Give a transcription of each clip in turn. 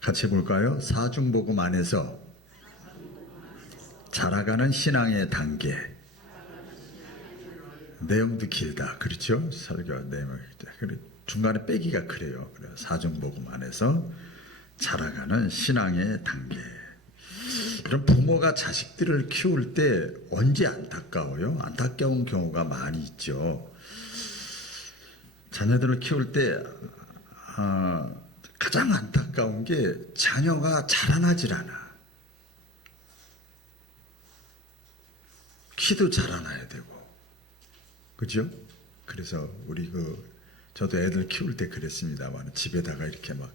같이 볼까요? 사중복음 안에서 자라가는 신앙의 단계. 내용도 길다. 그렇죠? 설교 내용이 길다. 중간에 빼기가 그래요. 사중복음 안에서 자라가는 신앙의 단계. 그럼 부모가 자식들을 키울 때 언제 안타까워요? 안타까운 경우가 많이 있죠. 자녀들을 키울 때 가장 안타까운 게 자녀가 자라나질 않아. 키도 자라나야 되고, 그죠? 그래서 우리 저도 애들 키울 때 그랬습니다만 집에다가 이렇게 막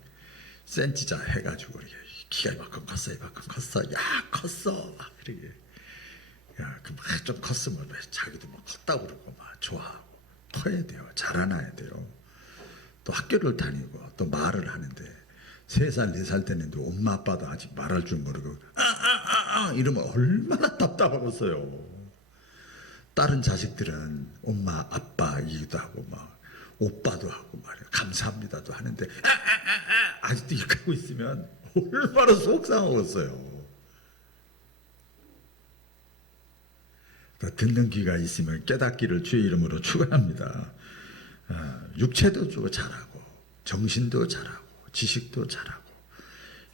센치자 해가지고 이렇게 키가 이만큼 컸어, 이만큼 컸어, 야 컸어, 막 이렇게 야 그 막 좀 컸으면 왜 자기도 막 컸다고 그러고 막 좋아하고 커야 돼요, 자라나야 돼요. 또 학교를 다니고 또 말을 하는데 3살, 4살 때는데 엄마 아빠도 아직 말할 줄 모르고 이러면 얼마나 답답하겠어요. 다른 자식들은 엄마 아빠이기도 하고 막 오빠도 하고 말이야 감사합니다도 하는데 아직도 이렇게 하고 있으면 얼마나 속상하겠어요. 듣는 귀가 있으면 깨닫기를 주의 이름으로 축원합니다. 육체도 잘하고 정신도 잘하고 지식도 잘하고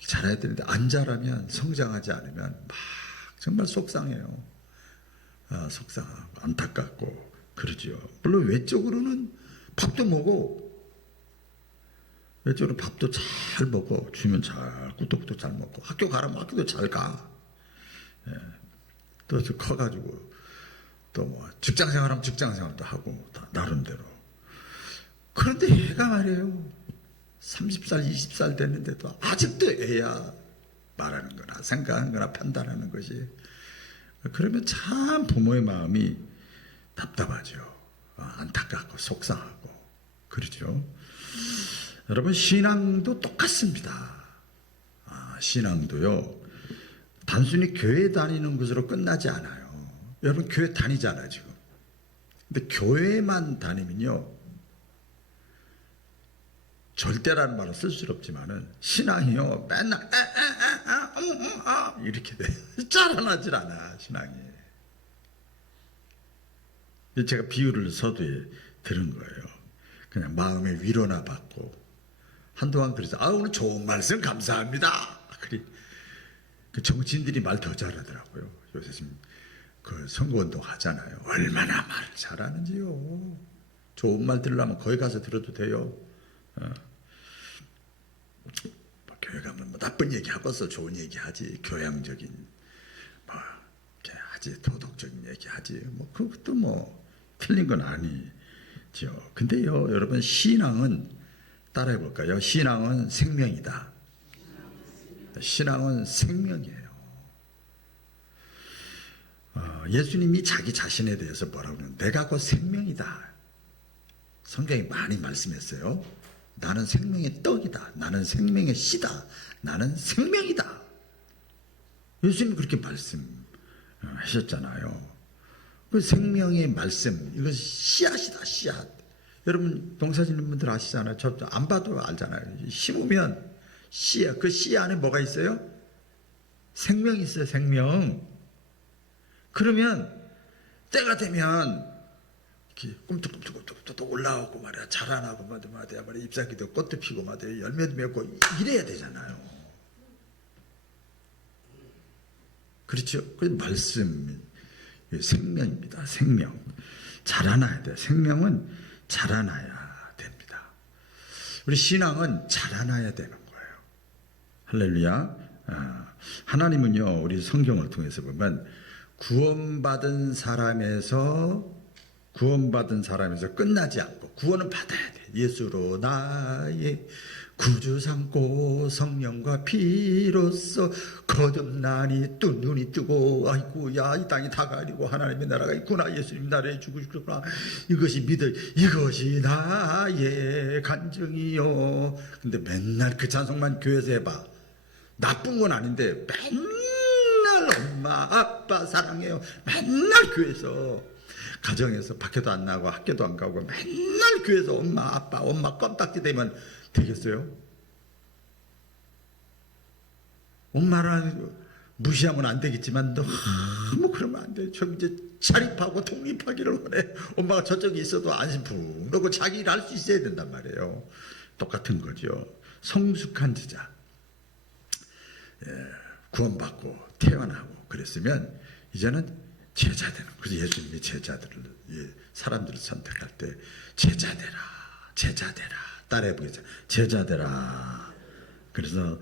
잘해야 되는데 안 자라면, 성장하지 않으면 막 정말 속상해요. 속상하고 안타깝고 그러죠. 물론 외적으로는 밥도 먹어. 외적으로 밥도 잘 먹어. 주면 잘, 꾸덕도 잘 먹고, 학교 가라면 학교도 잘 가. 예. 또 커가지고 또 뭐 직장 생활하면 직장 생활도 하고 다 나름대로. 그런데 얘가 말이에요, 30살 20살 됐는데도 아직도 애야. 말하는 거나 생각하는 거나 판단하는 것이. 그러면 참 부모의 마음이 답답하죠. 안타깝고 속상하고 그러죠. 여러분, 신앙도 똑같습니다. 신앙도요, 단순히 교회 다니는 것으로 끝나지 않아요. 여러분 교회 다니잖아요 지금. 근데 교회만 다니면요, 절대라는 말은 쓸수없지만은 신앙이요 맨날 이렇게 돼. 자라나질 않아 신앙이. 제가 비유를 서두에 들은 거예요. 그냥 마음의 위로나 받고 한동안 그래서 오늘 좋은 말씀 감사합니다. 그래 그 정치인들이 말 더 잘하더라고요. 요새 지금 그 선거운동 하잖아요. 얼마나 말을 잘하는지요. 좋은 말 들으려면 거기 가서 들어도 돼요. 교회 가면 뭐 나쁜 얘기 하고서 좋은 얘기 하지, 교양적인 뭐 이렇게 하지, 도덕적인 얘기 하지, 뭐 그것도 뭐 틀린 건 아니죠. 근데요, 여러분, 신앙은 따라해 볼까요? 신앙은 생명이다. 신앙은 생명이에요. 예수님이 자기 자신에 대해서 뭐라고 하냐면 내가 곧 생명이다. 성경이 많이 말씀했어요. 나는 생명의 떡이다. 나는 생명의 씨다. 나는 생명이다. 예수님 그렇게 말씀하셨잖아요. 그 생명의 말씀, 이건 씨앗이다, 씨앗. 여러분 농사 짓는 분들 아시잖아요. 저 안 봐도 알잖아요. 심으면 씨앗, 그 씨 안에 뭐가 있어요? 생명이 있어요, 생명. 그러면 때가 되면 꿈틀꿈틀 올라오고 말이야, 자라나고 말이야, 잎사귀도 꽃도 피고 말이야, 열매도 맺고 이래야 되잖아요. 그렇죠? 그 말씀, 생명입니다. 생명. 자라나야 돼요. 생명은 자라나야 됩니다. 우리 신앙은 자라나야 되는 거예요. 할렐루야. 하나님은요, 우리 성경을 통해서 보면 구원받은 사람에서 끝나지 않고 구원은 받아야 돼. 예수로 나의 구주 삼고 성령과 피로써 거듭나니 또 눈이 뜨고 아이고야 이 땅이 다 가리고 하나님의 나라가 있구나. 예수님 나라에 죽으셨구나. 이것이 이것이 나의 간증이요. 근데 맨날 그 찬송만 교회에서 해봐. 나쁜 건 아닌데 맨날 엄마 아빠 사랑해요. 맨날 교회에서, 가정에서 밖에도 안 나가고 학교도 안 가고 맨날 교회에서 엄마 아빠 엄마 껌딱지 되면 되겠어요? 엄마랑 무시하면 안 되겠지만 너무 그러면 안 돼. 저 이제 자립하고 독립하기를 원해. 엄마가 저쪽에 있어도 안심 푹 놓고 자기 일 할 수 있어야 된단 말이에요. 똑같은 거죠. 성숙한 제자, 구원받고 태어나고 그랬으면 이제는 제자 되는. 그래서 예수님이 제자들을, 사람들을 선택할 때 제자 되라, 제자 되라. 따라해 보겠습니다. 제자 되라. 그래서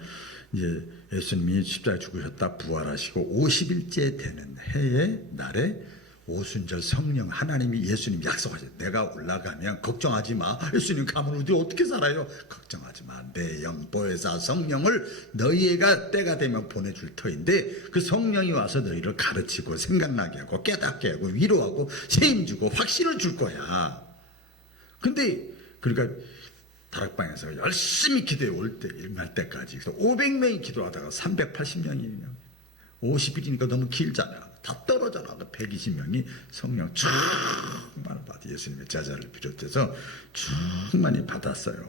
이제 예수님이 십자가에 죽으셨다 부활하시고 50일째 되는 해에 날에 오순절 성령, 하나님이 예수님 약속하셨어요. 내가 올라가면 걱정하지 마. 예수님 가면 우리 어떻게 살아요? 걱정하지 마. 내 영 보혜사 성령을 너희가 때가 되면 보내줄 터인데 그 성령이 와서 너희를 가르치고 생각나게 하고 깨닫게 하고 위로하고 책임주고 확신을 줄 거야. 근데 그러니까 다락방에서 열심히 기도해 올 때, 일날 때까지 500명이 기도하다가 380명이 50일이니까 너무 길잖아. 다 떨어져라. 120명이 성령 충만을 받아 예수님의 제자를 비롯해서 충만히 받았어요.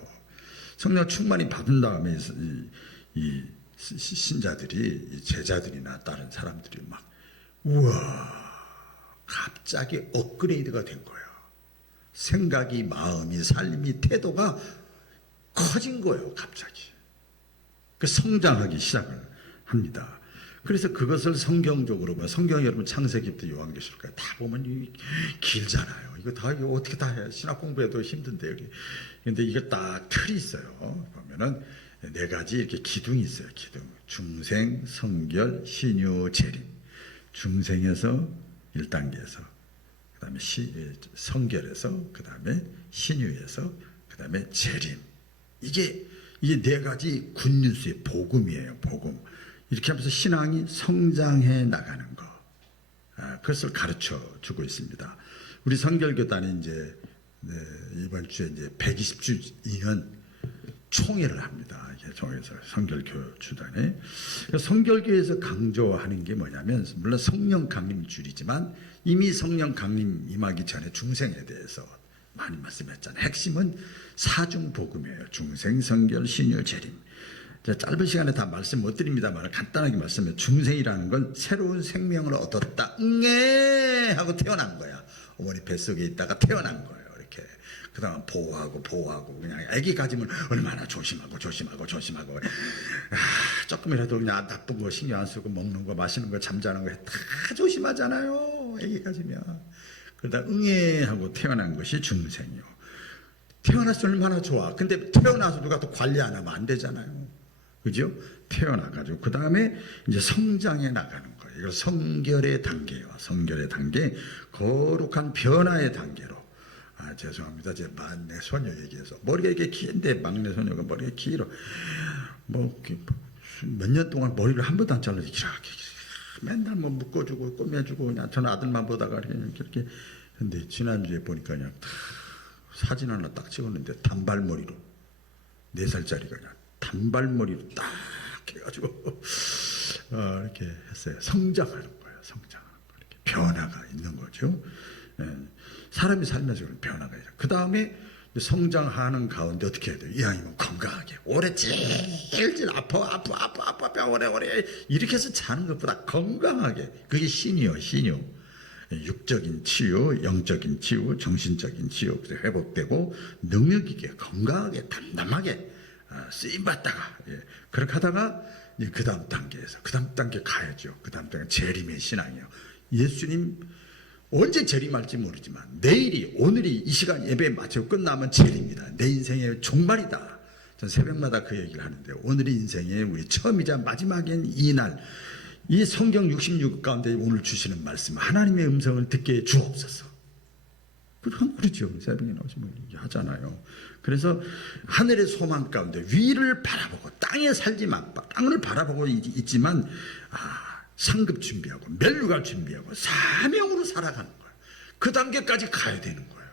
성령 충만히 받은 다음에 이 신자들이, 이 제자들이나 다른 사람들이 막 우와, 갑자기 업그레이드가 된 거예요. 생각이, 마음이, 삶이, 태도가 커진 거예요. 갑자기 그 성장하기 시작을 합니다. 그래서 그것을 성경적으로 보면, 성경 여러분 창세기부터 요한계시록까지 다 보면 길잖아요. 이거 다 이거 어떻게 다 해? 신학 공부해도 힘든데 여기. 근데 이게 딱 틀이 있어요. 보면은 4가지 이렇게 기둥이 있어요. 기둥. 중생, 성결, 신유, 재림. 중생에서 1단계에서, 그다음에 성결에서, 그다음에 신유에서, 그다음에 재림. 이게 4가지 굿뉴스의 복음이에요. 복음. 이렇게 하면서 신앙이 성장해 나가는 거, 그것을 가르쳐 주고 있습니다. 우리 성결교단이 이제 이번 주에 이제 120주년 총회를 합니다. 총회에서 성결교 주단에. 성결교에서 강조하는 게 뭐냐면, 물론 성령 강림 줄이지만 이미 성령 강림 임하기 전에 중생에 대해서 많이 말씀했잖아요. 핵심은 사중 복음이에요. 중생, 성결, 신유, 재림. 짧은 시간에 다 말씀 못 드립니다만 간단하게 말씀해. 중생이라는 건 새로운 생명을 얻었다, 응애 하고 태어난 거야. 어머니 뱃속에 있다가 태어난 거예요. 이렇게. 그 다음 보호하고 그냥 아기 가지면 얼마나 조심하고 조금이라도 그냥 나쁜 거 신경 안 쓰고 먹는 거, 마시는 거, 잠자는 거 다 조심하잖아요. 아기 가지면. 그러다 응애 하고 태어난 것이 중생이요. 태어났으면 얼마나 좋아. 근데 태어나서 누가 또 관리 안 하면 안 되잖아요. 그죠? 태어나가지고 그 다음에 이제 성장해 나가는 거예요. 이걸 성결의 단계요. 성결의 단계, 거룩한 변화의 단계로. 죄송합니다. 제 막내 소녀 얘기해서 머리가 이렇게 긴데, 막내 소녀가 머리가 길어. 몇 년 동안 머리를 한 번도 안 잘라서 이렇게 맨날 묶어주고 꾸며주고 그냥 저는 아들만 보다가 이렇게. 근데 지난주에 보니까 그냥 사진 하나 딱 찍었는데 단발머리로, 4살짜리가 그냥 단발머리로 딱 해가지고 이렇게 했어요. 성장하는 거예요. 성장하는 거. 이렇게 변화가 있는 거죠. 사람이 살면서 변화가 있어요. 그 다음에 성장하는 가운데 어떻게 해야 돼요? 이왕이면 건강하게, 오래 질질 아파 오래 이렇게 해서 자는 것보다 건강하게, 그게 신이요. 신유. 육적인 치유, 영적인 치유, 정신적인 치유, 회복되고 능력 있게 건강하게 담담하게 쓰임받다가, 그렇게 하다가 그 다음 단계에서, 그 다음 단계 가야죠. 그 다음 단계 재림의 신앙이에요. 예수님 언제 재림할지 모르지만 내일이, 오늘이 이 시간 예배 마치고 끝나면 재림이다. 내 인생의 종말이다. 전 새벽마다 그 얘기를 하는데, 오늘이 인생의 우리 처음이자 마지막인 이 날, 이 성경 66 가운데 오늘 주시는 말씀, 하나님의 음성을 듣게 주옵소서. 그렇죠. 새벽에 나오시면 하잖아요. 그래서 하늘의 소망 가운데 위를 바라보고, 땅에 살지만 땅을 바라보고 있지만 상급 준비하고 멸류관 준비하고 사명으로 살아가는 거예요. 그 단계까지 가야 되는 거예요.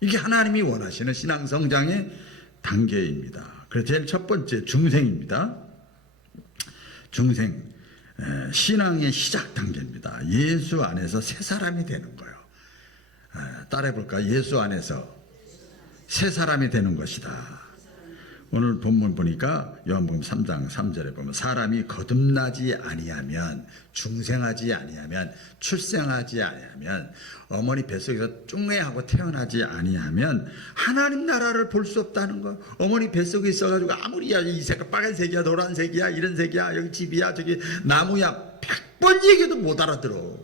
이게 하나님이 원하시는 신앙 성장의 단계입니다. 그래서 제일 첫 번째 중생입니다. 중생, 신앙의 시작 단계입니다. 예수 안에서 새 사람이 되는 거예요. 따라해 볼까요? 예수 안에서 새 사람이 되는 것이다. 오늘 본문 보니까 요한복음 3장 3절에 보면 사람이 거듭나지 아니하면, 중생하지 아니하면, 출생하지 아니하면, 어머니 뱃속에서 뚱해하고 태어나지 아니하면 하나님 나라를 볼 수 없다는 거. 어머니 뱃속에 있어가지고 아무리 이 색깔 빨간색이야 노란색이야 이런 색이야 여기 집이야 저기 나무야 100번 얘기해도 못 알아들어.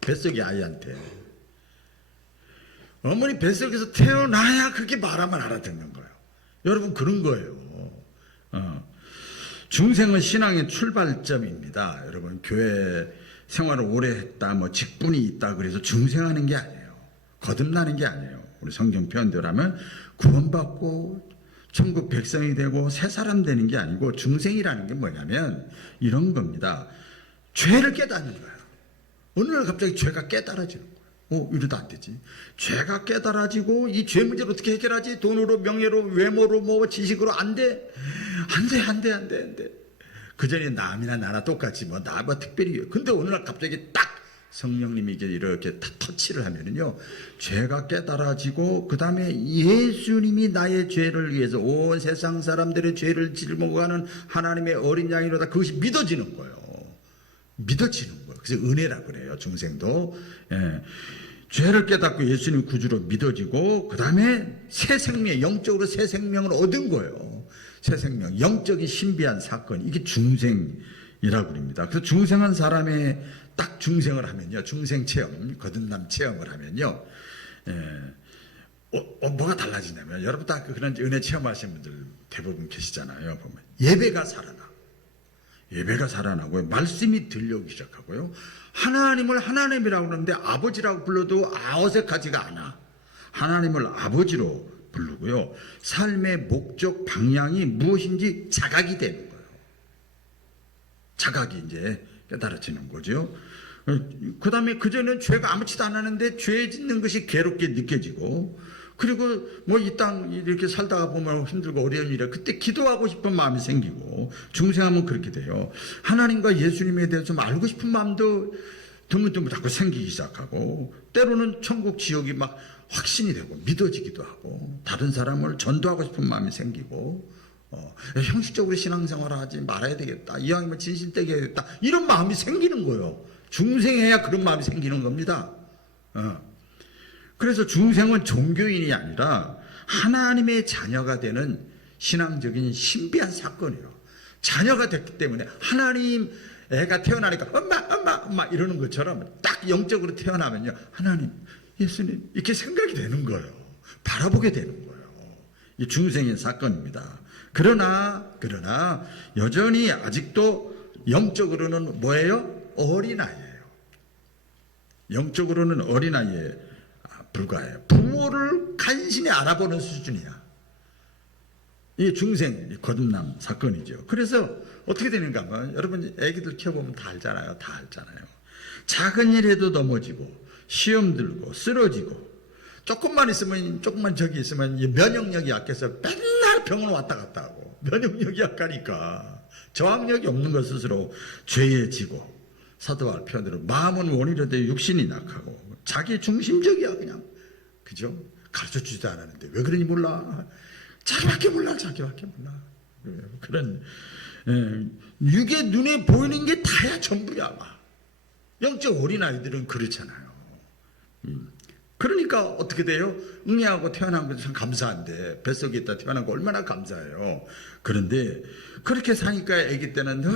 뱃속의 아이한테. 어머니 뱃속에서 태어나야 그렇게 말하면 알아듣는 거예요. 여러분 그런 거예요. 중생은 신앙의 출발점입니다. 여러분 교회 생활을 오래 했다 뭐 직분이 있다 그래서 중생하는 게 아니에요. 거듭나는 게 아니에요. 우리 성경 표현대로 하면 구원받고 천국 백성이 되고 새 사람 되는 게 아니고, 중생이라는 게 뭐냐면 이런 겁니다. 죄를 깨닫는 거예요. 어느 날 갑자기 죄가 깨달아지는 거예요. 이러다 안 되지. 죄가 깨달아지고 이 죄 문제를 어떻게 해결하지? 돈으로, 명예로, 외모로, 뭐 지식으로 안 돼. 안 돼. 그전에 남이나 나나 똑같이 뭐 나 뭐 특별히. 근데 어느 날 갑자기 딱 성령님이 이렇게 터치를 하면은요, 죄가 깨달아지고 그 다음에 예수님이 나의 죄를 위해서 온 세상 사람들의 죄를 짊어가는 하나님의 어린 양이로다. 그것이 믿어지는 거예요. 믿어지는 거예요. 그래서 은혜라고 그래요. 중생도. 예. 죄를 깨닫고 예수님 구주로 믿어지고 그 다음에 새 생명, 영적으로 새 생명을 얻은 거예요. 새 생명, 영적인 신비한 사건, 이게 중생이라고 합니다. 그래서 중생한 사람의 딱 중생을 하면요, 중생 체험, 거듭남 체험을 하면요, 뭐가 달라지냐면, 여러분 다 그런 은혜 체험하시는 분들 대부분 계시잖아요. 보면 예배가 살아나고요, 말씀이 들려오기 시작하고요, 하나님을 하나님이라고 그러는데 아버지라고 불러도 어색하지가 않아. 하나님을 아버지로 부르고요, 삶의 목적 방향이 무엇인지 자각이 되는 거예요. 자각이 이제 깨달아지는 거죠. 그 다음에 그전에는 죄가 아무렇지도 않았는데 죄 짓는 것이 괴롭게 느껴지고, 그리고 뭐 이 땅 이렇게 살다가 보면 힘들고 어려운 일에 그때 기도하고 싶은 마음이 생기고, 중생하면 그렇게 돼요. 하나님과 예수님에 대해서 좀 알고 싶은 마음도 드문드문 자꾸 생기기 시작하고, 때로는 천국 지옥이 막 확신이 되고 믿어지기도 하고, 다른 사람을 전도하고 싶은 마음이 생기고, 형식적으로 신앙생활을 하지 말아야 되겠다, 이왕이면 진실되게 해야겠다, 이런 마음이 생기는 거예요. 중생해야 그런 마음이 생기는 겁니다. 그래서 중생은 종교인이 아니라 하나님의 자녀가 되는 신앙적인 신비한 사건이에요. 자녀가 됐기 때문에 하나님 애가 태어나니까 엄마 이러는 것처럼 딱 영적으로 태어나면요, 하나님, 예수님 이렇게 생각이 되는 거예요. 바라보게 되는 거예요. 이 중생의 사건입니다. 그러나 여전히 아직도 영적으로는 뭐예요? 어린아이예요. 영적으로는 어린아이에 불과해요. 부모를 간신히 알아보는 수준이야. 이게 중생 거듭남 사건이죠. 그래서 어떻게 되는가 하면, 여러분 애기들 키워보면 다 알잖아요. 작은 일에도 넘어지고 시험 들고 쓰러지고, 조금만 저기 있으면 면역력이 약해서 맨날 병원 왔다 갔다 하고, 면역력이 약하니까 저항력이 없는 것 스스로 죄에 지고, 사도할 표현대로 마음은 원이로 돼 육신이 낙하고, 자기 중심적이야 그냥. 그죠? 가르쳐주지도 않았는데 왜 그러니 몰라. 자기밖에 몰라. 그런 육의 눈에 보이는 게 다야 전부야. 영적 어린아이들은 그렇잖아요. 그러니까 어떻게 돼요? 응애하고 태어난 것도 참 감사한데, 뱃속에 있다 태어난 거 얼마나 감사해요. 그런데 그렇게 사니까 아기 때는 늘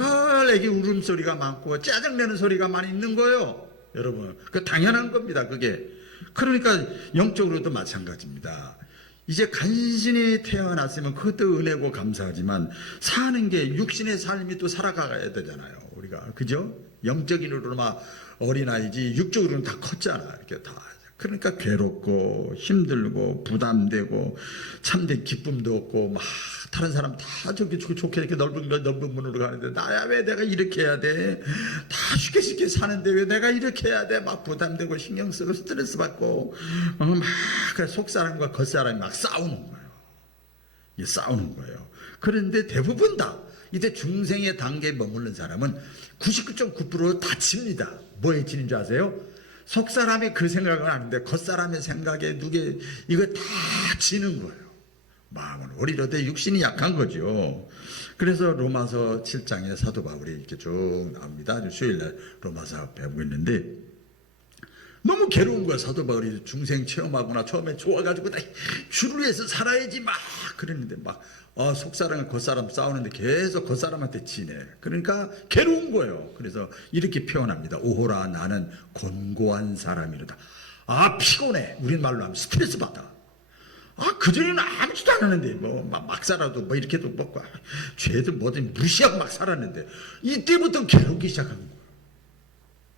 아기 울음소리가 많고 짜증내는 소리가 많이 있는 거예요. 여러분, 그 당연한 겁니다. 그게. 그러니까 영적으로도 마찬가지입니다. 이제 간신히 태어났으면 그것도 은혜고 감사하지만, 사는 게 육신의 삶이 또 살아가야 되잖아요. 우리가, 그죠? 영적인으로는 막 어린아이지 육적으로는 다 컸잖아. 이렇게 다. 그러니까 괴롭고 힘들고 부담되고 참된 기쁨도 없고, 막 다른 사람 다 좋게 이렇게 넓은 문으로 가는데 나야 왜 내가 이렇게 해야 돼? 다 쉽게 사는데 왜 내가 이렇게 해야 돼? 막 부담되고 신경 쓰고 스트레스 받고, 막 속사람과 겉사람이 막 싸우는 거예요. 그런데 대부분 다 이때 중생의 단계에 머무는 사람은 99.9% 다칩니다. 뭐에 지는 줄 아세요? 속사람이 그 생각은 하는데 겉사람의 생각에 이거 다 지는 거예요. 마음은 오리로되 육신이 약한 거죠. 그래서 로마서 7장에 사도 바울이 이렇게 쭉 나옵니다. 수요일날 로마서 배우고 있는데 너무 괴로운 거야. 사도 바울이 중생 체험하거나 처음에 좋아가지고 나 주를 위해서 살아야지 막 그랬는데 막 속사람과 겉사람 싸우는데 계속 겉사람한테 지네. 그러니까 괴로운 거예요. 그래서 이렇게 표현합니다. 오호라 나는 곤고한 사람이로다. 피곤해. 우리말로 하면 스트레스 받아. 그전에는 아무지도 않았는데, 막 살아도, 이렇게도 먹고, 죄도 뭐든 무시하고 막 살았는데, 이때부터 괴롭기 시작하는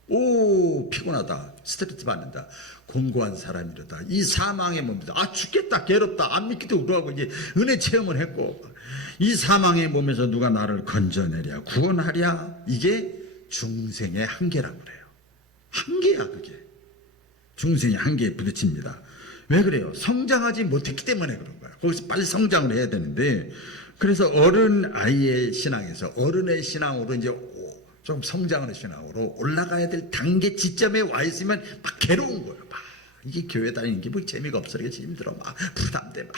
거예요. 피곤하다. 스트레스 받는다. 곤고한 사람이로다. 이 사망의 몸에서, 죽겠다, 괴롭다, 안 믿기도 그러고, 이제 은혜 체험을 했고, 이 사망의 몸에서 누가 나를 건져내랴, 구원하랴, 이게 중생의 한계라고 그래요. 한계야, 그게. 중생의 한계에 부딪힙니다. 왜 그래요? 성장하지 못했기 때문에 그런 거예요. 거기서 빨리 성장을 해야 되는데, 그래서 어른 아이의 신앙에서 어른의 신앙으로 이제 좀 성장하는 신앙으로 올라가야 될 단계 지점에 와 있으면 막 괴로운 거예요. 이게 교회 다니는 게 뭐 재미가 없어. 이게 힘들어. 부담돼.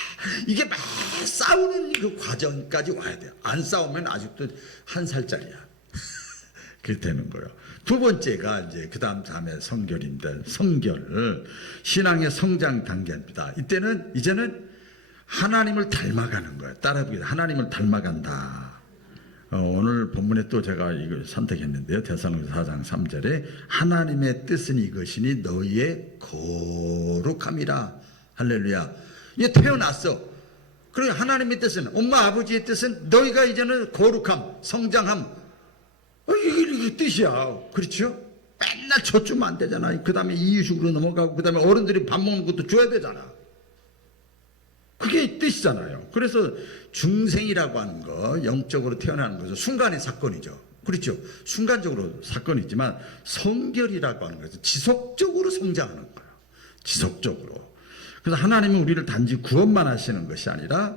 이게 막 싸우는 그 과정까지 와야 돼요. 안 싸우면 아직도 한 살짜리야. 그렇게 되는 거예요. 두 번째가 이제 그 다음에 성결인데, 성결, 신앙의 성장 단계입니다. 이제는 하나님을 닮아가는 거예요. 따라해보기 하나님을 닮아간다. 오늘 본문에 또 제가 이걸 선택했는데요. 데살로니가 4장 3절에 하나님의 뜻은 이것이니 너희의 거룩함이라. 할렐루야. 이게 태어났어. 그리고 하나님의 뜻은, 엄마 아버지의 뜻은 너희가 이제는 거룩함, 성장함, 이게 뜻이야. 그렇죠? 맨날 져주면 안 되잖아. 그 다음에 이유식으로 넘어가고, 그 다음에 어른들이 밥 먹는 것도 줘야 되잖아. 그게 뜻이잖아요. 그래서 중생이라고 하는 거, 영적으로 태어나는 것은 순간의 사건이죠. 그렇죠? 순간적으로 사건이지만 성결이라고 하는 것은 지속적으로 성장하는 거예요. 지속적으로. 그래서 하나님은 우리를 단지 구원만 하시는 것이 아니라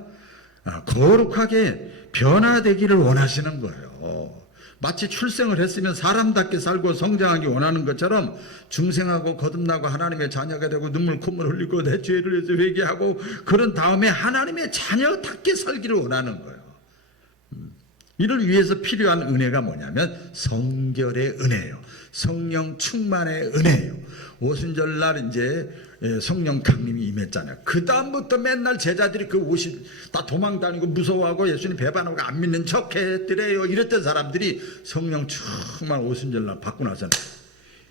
거룩하게 변화되기를 원하시는 거예요. 마치 출생을 했으면 사람답게 살고 성장하기 원하는 것처럼 중생하고 거듭나고 하나님의 자녀가 되고 눈물 콧물 흘리고 내 죄를 위해서 회개하고 그런 다음에 하나님의 자녀답게 살기를 원하는 거예요. 이를 위해서 필요한 은혜가 뭐냐면 성결의 은혜예요. 성령 충만의 은혜예요. 오순절날 이제 성령 강림이 임했잖아요. 그 다음부터 맨날 제자들이 그 옷이 다 도망다니고 무서워하고 예수님 배반하고 안 믿는 척 했더래요. 이랬던 사람들이 성령 충만 오순절날 받고 나서는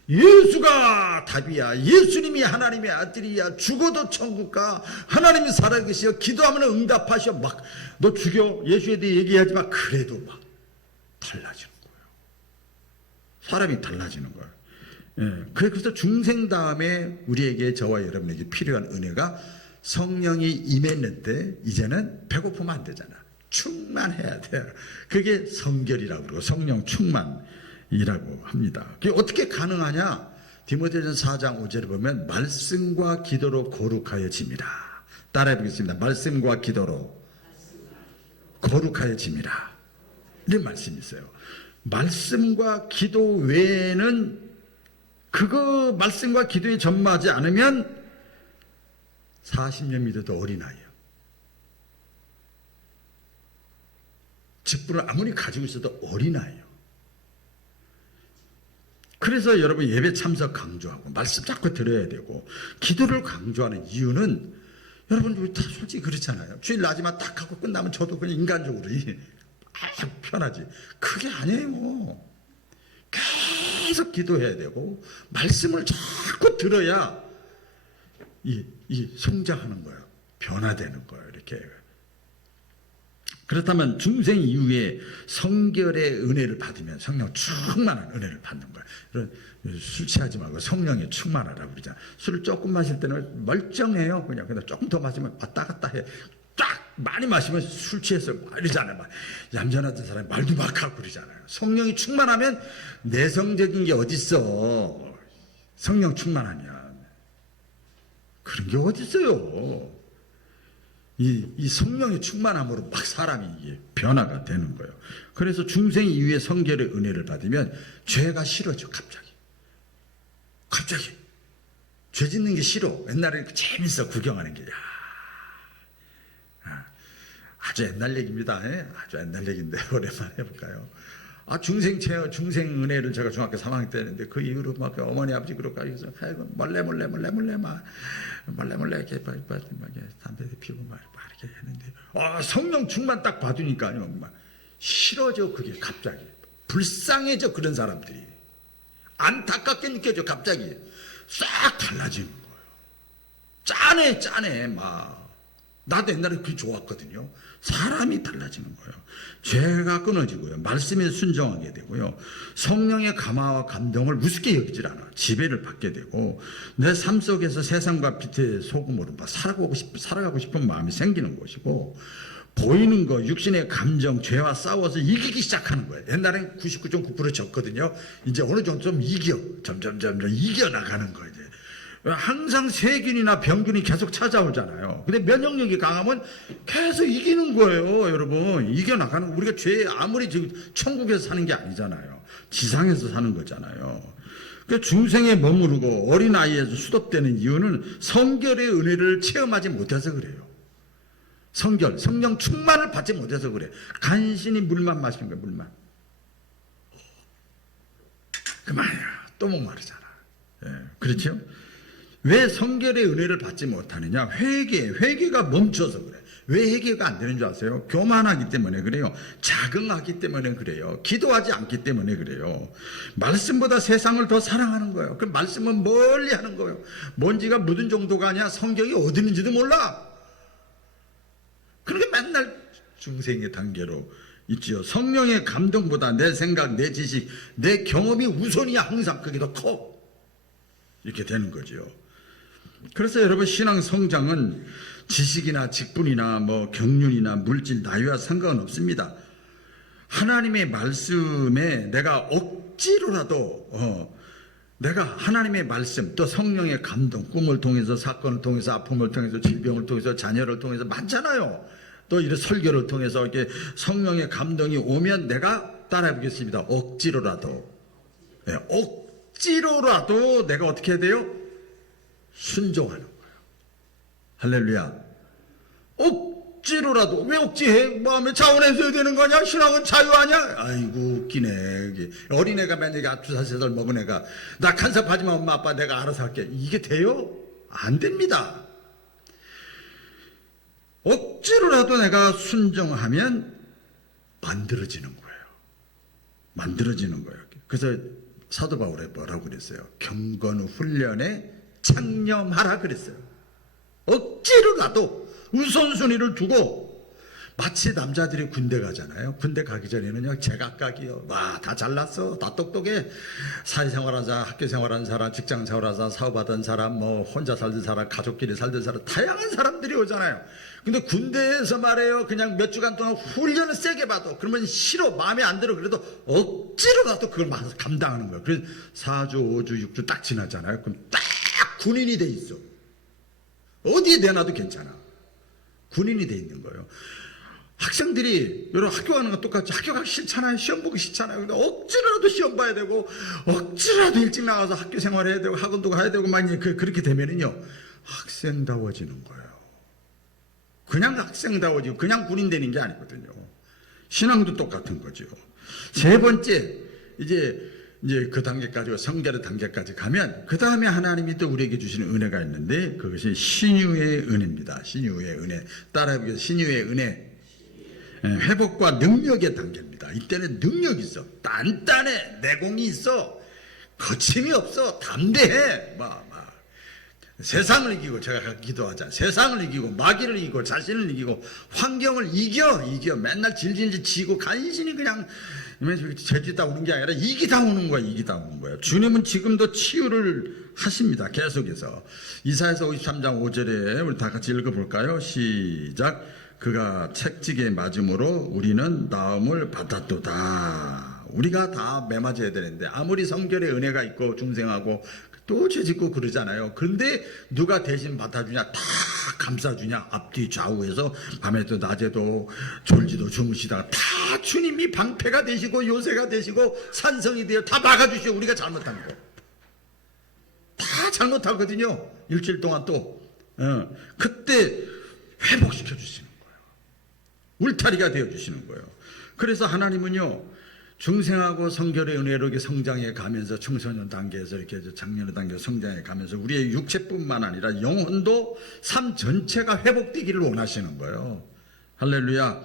예수가 답이야. 예수님이 하나님의 아들이야. 죽어도 천국 가. 하나님이 살아계시어. 기도하면 응답하셔. 막 너 죽여. 예수에 대해 얘기하지 마. 그래도 막 달라지는 거예요. 사람이 달라지는 거예요. 그래서 중생 다음에 우리에게, 저와 여러분에게 필요한 은혜가 성령이 임했는데 이제는 배고프면 안 되잖아. 충만해야 돼요. 그게 성결이라고 그러고 성령 충만이라고 합니다. 그게 어떻게 가능하냐? 디모데전서 4장 5절에 보면 말씀과 기도로 거룩하여짐이라. 따라해 보겠습니다. 말씀과 기도로 거룩하여짐이라. 이런 말씀이 있어요. 말씀과 기도 외에는, 그거 말씀과 기도에 전무하지 않으면 40년 믿어도 어린아이예요. 직분을 아무리 가지고 있어도 어린아이예요. 그래서 여러분 예배 참석 강조하고 말씀 자꾸 들어야 되고 기도를 강조하는 이유는, 여러분 우리 다 솔직히 그렇잖아요. 주일 낮에만 딱 하고 끝나면 저도 그냥 인간적으로 편하지. 그게 아니에요. 계속 기도해야 되고 말씀을 자꾸 들어야 이 성장하는 거예요. 변화되는 거예요. 이렇게. 그렇다면 중생 이후에 성결의 은혜를 받으면 성령 충만한 은혜를 받는 거예요. 술 취하지 말고 성령에 충만하라고 그러잖아요. 술을 조금 마실 때는 멀쩡해요. 그냥 조금 더 마시면 왔다 갔다 해. 딱 많이 마시면 술 취해서 이러잖아요. 막 얌전하던 사람이 말도 막 하고 그러잖아요. 성령이 충만하면 내성적인 게 어딨어. 성령 충만하면 그런 게 어딨어요. 이 성령의 충만함으로 막 사람이 이게 변화가 되는 거예요. 그래서 중생 이후에 성결의 은혜를 받으면 죄가 싫어져. 갑자기 죄 짓는 게 싫어. 옛날에 재밌어. 구경하는 게. 아주 옛날 얘기입니다. 예? 아주 옛날 얘기인데 오랜만에 해볼까요? 중생 은혜를 제가 중학교 3학년 때 했는데 그 이후로 막 어머니 아버지 그럴까 해서 몰래 이렇게 담배 피우고 막 이렇게 했는데 성령 충만 딱 받으니까요 막 싫어져. 그게 갑자기 불쌍해져. 그런 사람들이 안타깝게 느껴져. 갑자기 싹 달라지는 거예요. 짠해 막. 나도 옛날에 그게 좋았거든요. 사람이 달라지는 거예요. 죄가 끊어지고요. 말씀에 순종하게 되고요. 성령의 감화와 감동을 우습게 여기질 않아. 지배를 받게 되고 내 삶 속에서 세상과 빛의 소금으로 살아가고 싶은 마음이 생기는 것이고 보이는 거, 육신의 감정, 죄와 싸워서 이기기 시작하는 거예요. 옛날엔 99.9% 졌거든요. 이제 어느 정도 좀 점점 이겨나가는 거예요. 항상 세균이나 병균이 계속 찾아오잖아요. 근데 면역력이 강하면 계속 이기는 거예요, 여러분. 이겨나가는 거. 우리가 아무리 지금 천국에서 사는 게 아니잖아요. 지상에서 사는 거잖아요. 그 중생에 머무르고 어린아이에서 수dob되는 이유는 성결의 은혜를 체험하지 못해서 그래요. 성령 충만을 받지 못해서 그래. 간신히 물만 마시는 거예요, 물만. 그만이야. 또 목마르잖아. 예, 그렇죠? 왜 성결의 은혜를 받지 못하느냐? 회개가 멈춰서 그래. 왜 회개가 안 되는 줄 아세요? 교만하기 때문에 그래요. 자긍하기 때문에 그래요. 기도하지 않기 때문에 그래요. 말씀보다 세상을 더 사랑하는 거예요. 그 말씀은 멀리 하는 거예요. 먼지가 묻은 정도가 아니야. 성경이 어디 있는지도 몰라. 그렇게 맨날 중생의 단계로 있지요. 성령의 감동보다 내 생각, 내 지식, 내 경험이 우선이야. 항상 그게 더 커. 이렇게 되는 거죠. 그래서 여러분 신앙 성장은 지식이나 직분이나 경륜이나 물질, 나이와 상관은 없습니다. 하나님의 말씀에 내가 억지로라도 내가 하나님의 말씀 또 성령의 감동, 꿈을 통해서 사건을 통해서 아픔을 통해서 질병을 통해서 자녀를 통해서 많잖아요. 또 이런 설교를 통해서 이렇게 성령의 감동이 오면 내가 따라해 보겠습니다. 억지로라도 내가 어떻게 해야 돼요? 순종하는 거예요. 할렐루야. 억지로라도. 왜 억지해? 마음의 자원에서 해야 되는 거냐? 신앙은 자유 아니야? 아이고 웃기네. 어린애가 만약에 2-3살 먹은 애가 나 간섭하지마 엄마 아빠 내가 알아서 할게. 이게 돼요? 안 됩니다. 억지로라도 내가 순종하면 만들어지는 거예요. 만들어지는 거예요. 그래서 사도 바울이 뭐라고 그랬어요? 경건 훈련에 창념하라 그랬어요. 억지로라도 우선순위를 두고 마치 남자들이 군대 가잖아요. 군대 가기 전에는요 제각각이요. 와, 다 잘났어. 다 똑똑해. 사회생활하는 사람, 학교생활하는 사람, 직장생활하는 사람, 사업하던 사람, 혼자 살던 사람, 가족끼리 살던 사람, 다양한 사람들이 오잖아요. 근데 군대에서 말해요. 그냥 몇 주간 동안 훈련을 세게 봐도 그러면 싫어. 마음에 안 들어. 그래도 억지로라도 그걸 감당하는 거예요. 그래서 4주, 5주, 6주 딱 지나잖아요. 그럼 딱 군인이 돼 있어. 어디에 내놔도 괜찮아. 군인이 돼 있는 거예요. 학생들이 여러분 학교 가는 거 똑같이 학교 가기 싫잖아요. 시험 보기 싫잖아요. 근데 억지로라도 시험 봐야 되고 억지로라도 일찍 나가서 학교 생활해야 되고 학원도 가야 되고 많이 그렇게 되면은요 학생다워지는 거예요. 그냥 학생다워지고 그냥 군인 되는 게 아니거든요. 신앙도 똑같은 거죠. 세 번째 이제 그 단계까지 성결의 단계까지 가면 그 다음에 하나님이 또 우리에게 주시는 은혜가 있는데 그것이 신유의 은혜입니다. 신유의 은혜. 따라해보겠습니다. 신유의 은혜. 회복과 능력의 단계입니다. 이때는 능력이 있어. 단단해. 내공이 있어. 거침이 없어. 담대해. 세상을 이기고 제가 기도하자. 세상을 이기고 마귀를 이기고 자신을 이기고 환경을 이겨. 맨날 질질 지고 간신히 그냥 죄짓다 오는 게 아니라 이기다 오는 거야. 주님은 지금도 치유를 하십니다. 계속해서. 이사야서 53장 5절에 우리 다 같이 읽어볼까요? 시작. 그가 채찍에 맞음으로 우리는 나음을 받았도다. 우리가 다 매맞아야 되는데 아무리 성결의 은혜가 있고 중생하고 또 죄짓고 그러잖아요. 그런데 누가 대신 받아주냐? 다 감싸주냐? 앞뒤 좌우에서 밤에도 낮에도 졸지도 주무시다가 다 주님이 방패가 되시고 요새가 되시고 산성이 되어 다 막아주시오. 우리가 잘못한 거. 다 잘못하거든요. 일주일 동안 또. 그때 회복시켜 주시는 거예요. 울타리가 되어주시는 거예요. 그래서 하나님은요, 중생하고 성결의 은혜로 성장해 가면서 청소년 단계에서 이렇게 장년의 단계에서 성장해 가면서 우리의 육체뿐만 아니라 영혼도 삶 전체가 회복되기를 원하시는 거예요. 할렐루야.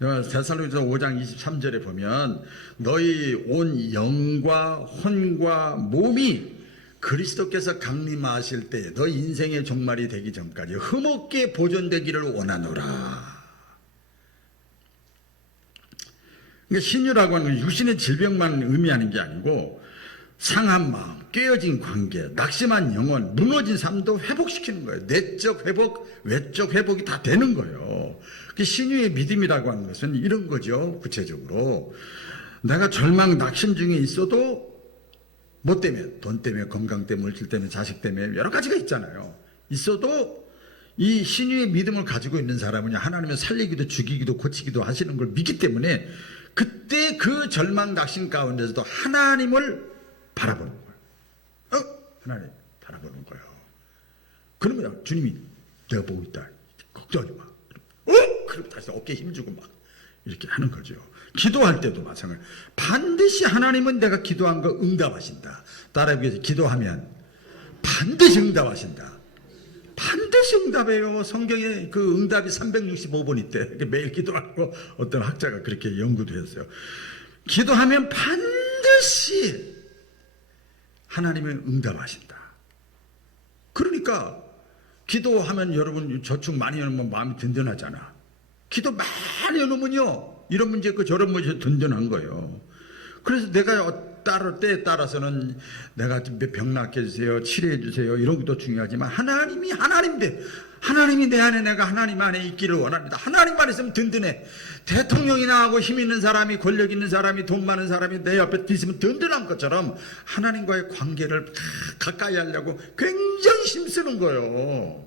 데살로니가서 5장 23절에 보면 너희 온 영과 혼과 몸이 그리스도께서 강림하실 때 너희 인생의 종말이 되기 전까지 흠없게 보존되기를 원하노라. 그러니까 신유라고 하는 건 육신의 질병만 의미하는 게 아니고 상한 마음, 깨어진 관계, 낙심한 영혼, 무너진 삶도 회복시키는 거예요. 내적 회복, 외적 회복이 다 되는 거예요. 신유의 믿음이라고 하는 것은 이런 거죠. 구체적으로 내가 절망, 낙심 중에 있어도 뭐 때문에? 돈 때문에, 건강 때문에, 물질 때문에, 자식 때문에 여러 가지가 있잖아요. 있어도 이 신유의 믿음을 가지고 있는 사람은 하나님은 살리기도 죽이기도 고치기도 하시는 걸 믿기 때문에 그때 그 절망 낙심 가운데서도 하나님을 바라보는 거예요. 하나님 바라보는 거예요. 그러면 주님이 내가 보고 있다. 걱정하지 마. 그럼 다시 어깨에 힘주고 막 이렇게 하는 거죠. 기도할 때도 마찬가지. 반드시 하나님은 내가 기도한 거 응답하신다. 따라해보겠습니다. 기도하면 반드시 응답하신다. 반드시 응답해요. 성경에 그 응답이 365번 있대. 매일 기도하고 어떤 학자가 그렇게 연구도 했어요. 기도하면 반드시 하나님은 응답하신다. 그러니까 기도하면 여러분 저축 많이 해놓으면 마음이 든든하잖아. 기도 많이 해놓으면요 이런 문제 있고 저런 문제 있고 든든한 거예요. 그래서 내가 때에 따라서는 내가 병 낫게 해주세요, 치료해 주세요 이런 것도 중요하지만 하나님이 내 안에 내가 하나님 안에 있기를 원합니다. 하나님만 있으면 든든해. 대통령이나 하고 힘 있는 사람이 권력 있는 사람이 돈 많은 사람이 내 옆에 있으면 든든한 것처럼 하나님과의 관계를 가까이 하려고 굉장히 힘쓰는 거예요.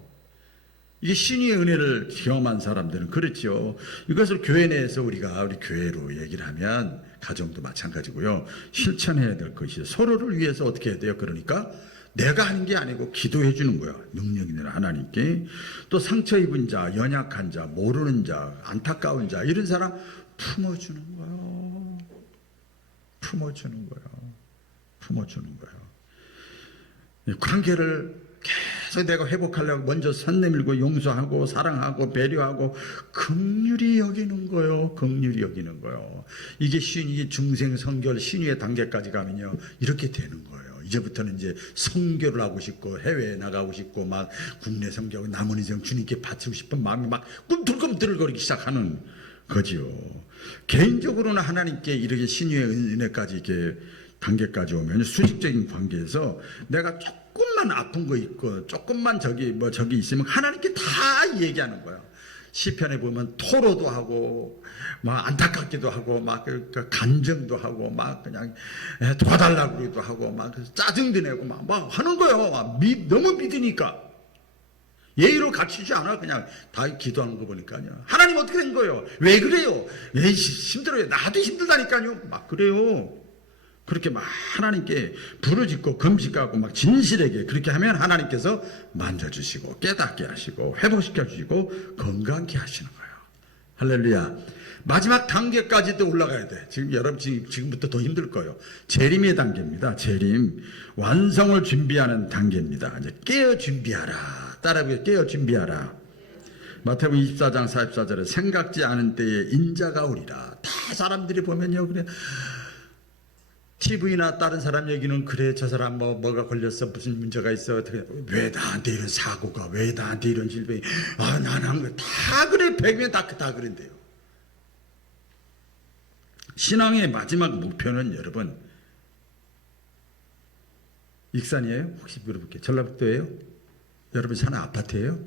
이게 신유의 은혜를 경험한 사람들은 그렇죠. 이것을 교회 내에서 우리 교회로 얘기를 하면 가정도 마찬가지고요. 실천해야 될 것이 서로를 위해서 어떻게 해야 돼요? 그러니까 내가 하는 게 아니고 기도해 주는 거야. 능력 있는 하나님께. 또 상처 입은 자, 연약한 자, 모르는 자, 안타까운 자 이런 사람 품어주는 거예요. 품어주는 거예요. 관계를 계속 내가 회복하려고 먼저 선 내밀고 용서하고 사랑하고 배려하고 긍휼히 여기는 거예요. 이게 이게 중생 성결 신유의 단계까지 가면요 이렇게 되는 거예요. 이제부터는 이제 성교를 하고 싶고 해외에 나가고 싶고 막 국내 성교하고 남은 인생 주님께 바치고 싶은 마음이 막 꿈틀꿈틀거리기 시작하는 거지요. 개인적으로는 하나님께 이렇게 신유의 은혜까지 이렇게 단계까지 오면 수직적인 관계에서 내가 조금만 아픈 거 있고 조금만 저기 있으면 하나님께 다 얘기하는 거예요. 시편에 보면 토로도 하고 막 안타깝기도 하고 막 간증도 하고 막 그냥 도와달라고 그러기도 하고 막 짜증도 내고 막 하는 거예요. 너무 믿으니까 예의로 갖추지 않아. 그냥 다 기도하는 거 보니까요. 하나님 어떻게 된 거예요? 왜 그래요? 왜 힘들어요? 나도 힘들다니까요. 막 그래요. 그렇게 막 하나님께 부르짖고 금식하고 막 진실하게 그렇게 하면 하나님께서 만져주시고 깨닫게 하시고 회복시켜 주시고 건강케 하시는 거예요. 할렐루야. 마지막 단계까지도 올라가야 돼. 지금 여러분 지금부터 더 힘들 거예요. 재림의 단계입니다. 재림. 완성을 준비하는 단계입니다. 이제 깨어 준비하라. 따라해보세요. 깨어 준비하라. 마태복음 24장 44절에 생각지 않은 때에 인자가 오리라. 다 사람들이 보면요. 그래. TV나 다른 사람 얘기는 그래 저 사람 뭐가 걸렸어 무슨 문제가 있어 어떻게 왜 나한테 이런 사고가 왜 나한테 이런 질병이 나는 다 그래 100명 다 그런데요. 신앙의 마지막 목표는 여러분 익산이에요? 혹시 물어볼게요. 전라북도예요? 여러분 사는 아파트예요?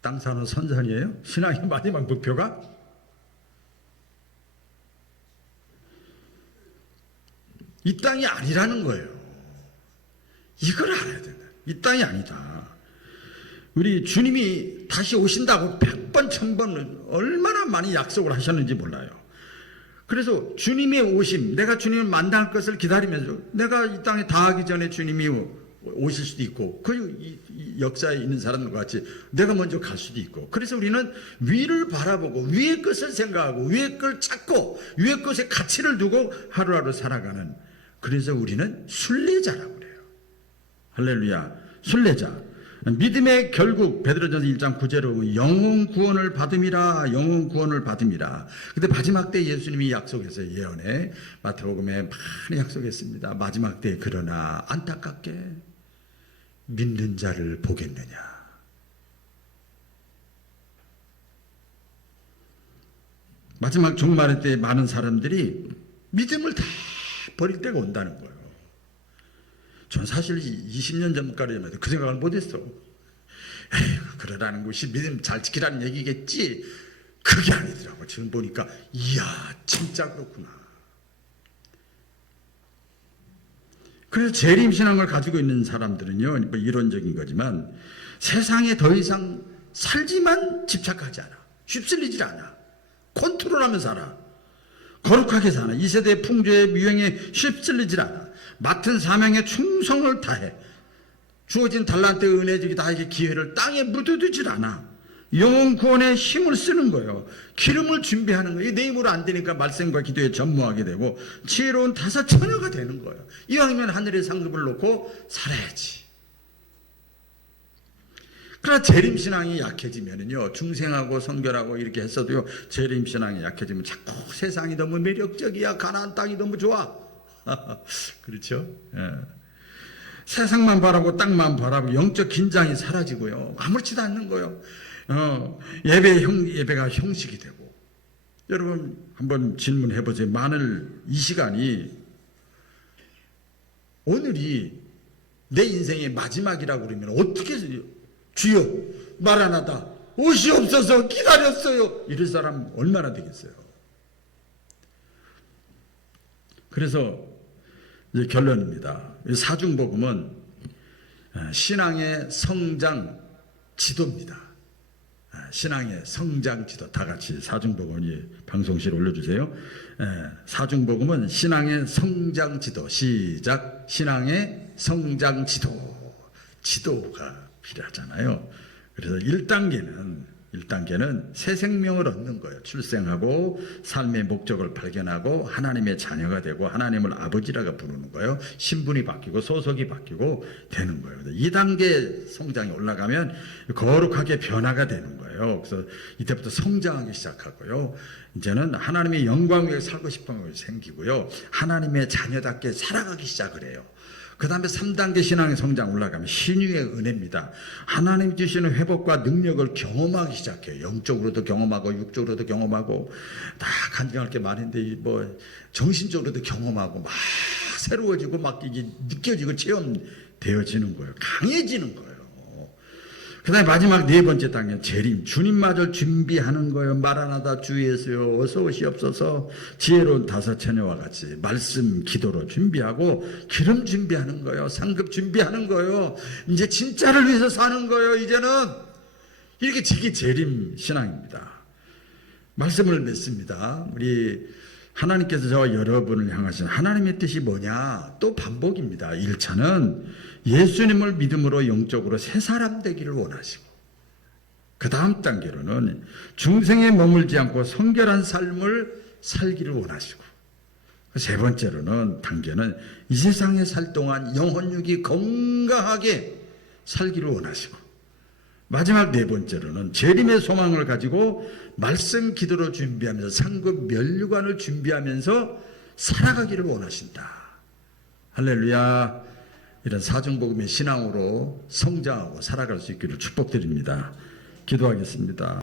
땅 사는 선산이에요? 신앙의 마지막 목표가? 이 땅이 아니라는 거예요. 이걸 알아야 된다. 이 땅이 아니다. 우리 주님이 다시 오신다고 100번, 1000번 얼마나 많이 약속을 하셨는지 몰라요. 그래서 주님의 오심, 내가 주님을 만날 것을 기다리면서 내가 이 땅에 다하기 전에 주님이 오실 수도 있고 이 역사에 있는 사람들과 같이 내가 먼저 갈 수도 있고, 그래서 우리는 위를 바라보고 위의 것을 생각하고 위의 걸 찾고 위의 것에 가치를 두고 하루하루 살아가는, 그래서 우리는 순례자라고 그래요. 할렐루야. 순례자. 믿음의 결국 베드로전서 1장 9절에 보면 영혼 구원을 받음이라, 영혼 구원을 받음이라. 근데 마지막 때 예수님이 약속했어요. 예언에 마태복음에 많이 약속했습니다. 마지막 때 그러나 안타깝게 믿는 자를 보겠느냐. 마지막 종말의 때 많은 사람들이 믿음을 다 버릴 때가 온다는 거예요. 전 사실 20년 전까지만 해도 그 생각을 못했어. 에휴, 그러라는 것이 믿음 잘 지키라는 얘기겠지. 그게 아니더라고. 지금 보니까 이야 진짜 그렇구나. 그래서 재림신앙을 가지고 있는 사람들은요, 뭐 이론적인 거지만 세상에 더 이상 살지만 집착하지 않아. 휩쓸리지 않아. 컨트롤하며 살아. 거룩하게 사나. 이 세대의 풍조에 유행에 휩쓸리지 않아. 맡은 사명에 충성을 다해. 주어진 달란트 은혜지기 다에게 기회를 땅에 묻어두질 않아. 영혼 구원에 힘을 쓰는 거예요. 기름을 준비하는 거예요. 내 힘으로 안 되니까 말씀과 기도에 전무하게 되고 지혜로운 다섯 처녀가 되는 거예요. 이왕이면 하늘의 상급을 놓고 살아야지. 그러나 재림신앙이 약해지면은요, 중생하고 성결하고 이렇게 했어도요, 재림신앙이 약해지면 자꾸 세상이 너무 매력적이야, 가나안 땅이 너무 좋아. 그렇죠? 예. 세상만 바라고 땅만 바라고 영적 긴장이 사라지고요, 아무렇지도 않는 거예요. 예배가 형식이 되고. 여러분 한번 질문해 보세요. 만일 이 시간이 오늘이 내 인생의 마지막이라고 그러면 어떻게, 주여 마라나다 오시옵소서 기다렸어요, 이럴 사람 얼마나 되겠어요. 그래서 이제 결론입니다. 사중복음은 신앙의 성장 지도입니다. 신앙의 성장 지도. 다 같이 사중복음 방송실 올려주세요. 사중복음은 신앙의 성장 지도. 시작. 신앙의 성장 지도. 지도가 필요하잖아요. 그래서 1단계는 새 생명을 얻는 거예요. 출생하고 삶의 목적을 발견하고 하나님의 자녀가 되고 하나님을 아버지라고 부르는 거예요. 신분이 바뀌고 소속이 바뀌고 되는 거예요. 2단계 성장이 올라가면 거룩하게 변화가 되는 거예요. 그래서 이때부터 성장하기 시작하고요. 이제는 하나님의 영광 위에 살고 싶은 것이 생기고요. 하나님의 자녀답게 살아가기 시작을 해요. 그 다음에 3단계 신앙의 성장 올라가면 신유의 은혜입니다. 하나님 주시는 회복과 능력을 경험하기 시작해요. 영적으로도 경험하고 육적으로도 경험하고 다 간증할 게 많은데 뭐 정신적으로도 경험하고 막 새로워지고 막 이게 느껴지고 체험되어지는 거예요. 강해지는 거예요. 그 다음에 마지막 4번째 단계는 재림. 주님 맞을 준비하는 거예요. 마라나다 주 예수여 어서 오시옵소서. 지혜로운 다섯 처녀와 같이 말씀 기도로 준비하고 기름 준비하는 거예요. 상급 준비하는 거예요. 이제 진짜를 위해서 사는 거예요. 이제는 이렇게 지기 재림 신앙입니다. 말씀을 맺습니다. 우리 하나님께서 저와 여러분을 향하신 하나님의 뜻이 뭐냐? 또 반복입니다. 1차는 예수님을 믿음으로 영적으로 새 사람 되기를 원하시고, 그 다음 단계로는 중생에 머물지 않고 성결한 삶을 살기를 원하시고, 세 번째로는 단계는 이 세상에 살 동안 영혼육이 건강하게 살기를 원하시고, 마지막 4번째로는 재림의 소망을 가지고 말씀 기도로 준비하면서 상급 면류관을 준비하면서 살아가기를 원하신다. 할렐루야. 이런 사중복음의 신앙으로 성장하고 살아갈 수 있기를 축복드립니다. 기도하겠습니다.